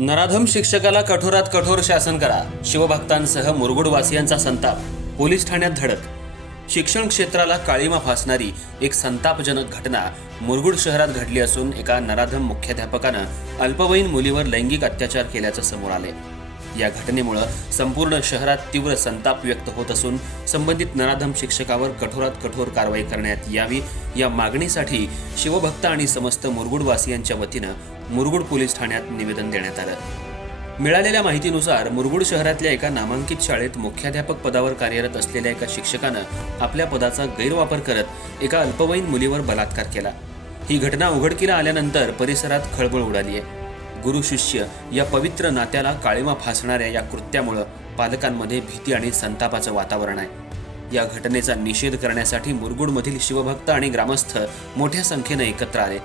नराधम शिक्षकाला कठोरात कठोर शासन करा. शिवभक्तांसह मुरगुडवासियांचा संताप. पोलीस ठाण्यात धडक. शिक्षण क्षेत्राला काळीमा फासणारी एक संतापजनक घटना मुरगुड शहरात घडली असून एका नराधम मुख्याध्यापकानं अल्पवयीन मुलीवर लैंगिक अत्याचार केल्याचं समोर आले. या घटनेमुळे संपूर्ण शहरात तीव्र संताप व्यक्त होत असून संबंधित नराधम शिक्षकावर कठोरात कठोर कारवाई करण्यात यावी या मागणीसाठी शिवभक्त आणि समस्त मुरगुडवासियांच्या वतीनं मुरगुड पोलीस ठाण्यात निवेदन देण्यात आलं. मिळालेल्या माहितीनुसार मुरगुड शहरातल्या एका नामांकित शाळेत मुख्याध्यापक पदावर कार्यरत असलेल्या एका शिक्षकानं आपल्या पदाचा गैरवापर करत एका अल्पवयीन मुलीवर बलात्कार केला. ही घटना उघडकीला आल्यानंतर परिसरात खळबळ उडाली आहे. गुरु शिष्य या पवित्र नात्याला काळीमा फासणाऱ्या या कृत्यामुळे पालकांमध्ये भीती आणि संतापाचं वातावरण आहे. या घटनेचा निषेध करण्यासाठी मुरगुडमधील शिवभक्त आणि ग्रामस्थ मोठ्या संख्येनं एकत्र आले.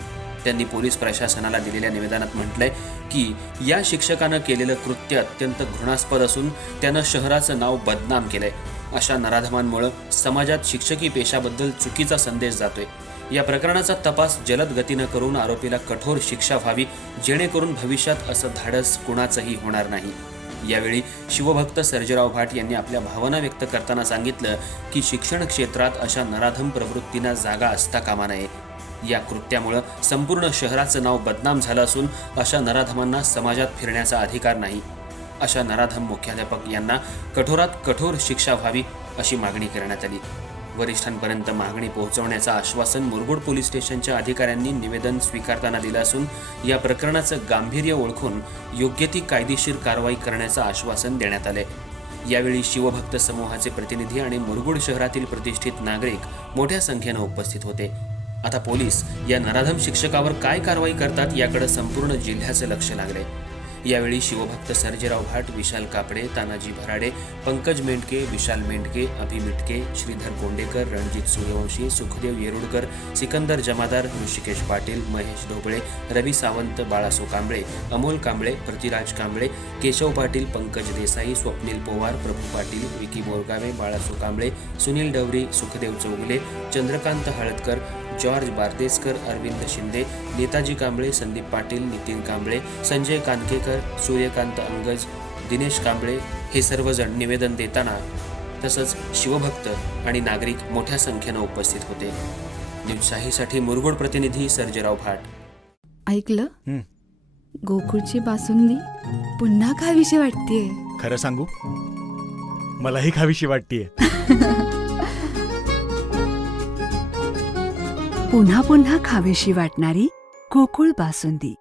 त्यांनी पोलीस प्रशासनाला दिलेल्या निवेदनात म्हटलंय की या शिक्षकानं केलेलं कृत्य अत्यंत घृणास्पद असून त्यानं शहराचं नाव बदनाम केलंय. अशा नराधमांमुळे समाजात शिक्षकी पेशाबद्दल चुकीचा संदेश जातोय. या प्रकरणाचा तपास जलद गतीनं करून आरोपीला कठोर शिक्षा व्हावी, जेणेकरून भविष्यात असं धाडस कुणाचंही होणार नाही. यावेळी शिवभक्त सर्जेराव भाट यांनी आपल्या भावना व्यक्त करताना सांगितलं की शिक्षण क्षेत्रात अशा नराधम प्रवृत्तींना जागा असता कामा नये. या कृत्यामुळे संपूर्ण शहराचं नाव बदनाम झालं असून अशा नराधमांना समाजात फिरण्याचा अधिकार नाही. अशा नराधम मुख्याध्यापक यांना कठोरात कठोर शिक्षा व्हावी अशी मागणी करण्यात आली. वरिष्ठांपर्यंत मागणी पोहोचवण्याचं आश्वासन मुरगुड पोलीस स्टेशनच्या अधिकाऱ्यांनी निवेदन स्वीकारताना दिलं असून या प्रकरणाचं गांभीर्य ओळखून योग्य ती कायदेशीर कारवाई करण्याचं आश्वासन देण्यात आले. यावेळी शिवभक्त समूहाचे प्रतिनिधी आणि मुरगुड शहरातील प्रतिष्ठित नागरिक मोठ्या संख्येनं उपस्थित होते. आता पोलीस या नराधम शिक्षकावर काय कारवाई करतात याकडे संपूर्ण जिल्ह्याचं लक्ष लागले. यावेळी शिवभक्त सर्जेराव भाट, विशाल कापडे, तानाजी भराडे, पंकज मेंढके, विशाल मेंढके, अभि मिटके, श्रीधर कोंडेकर, रणजित सूर्यवंशी, सुखदेव येरुडकर, सिकंदर जमादार, ऋषिकेश पाटील, महेश ढोबळे, रवी सावंत, बाळासो कांबळे, अमोल कांबळे, पृथ्वीराज कांबळे, केशव पाटील, पंकज देसाई, स्वप्नील पोवार, प्रभू पाटील, विकी बोरगावे, बाळासो कांबळे, सुनील डवरी, सुखदेव चौगले, चंद्रकांत हळदकर, जॉर्ज बारदेसकर, अरविंद शिंदे, नेताजी कांबळे, संदीप पाटील, नितीन कांबळे, संजय कानकेकर, सूर्यकांत अंगज, दिनेश कांबळे हे सर्वजण निवेदन देताना तसंच शिवभक्त आणि नागरिक मोठ्या संख्येनं उपस्थित होते. न्यूजशाहीसाठी मुरगुड प्रतिनिधी सर्जेराव भाट. ऐकलं? गोकुळची बासुंदी पुन्हा खावीशी वाटतेय. खरं सांगू, मलाही खावीशी वाटतेय. पुन्हा पुन्हा खावीशी वाटणारी गोकुळ बासुंदी.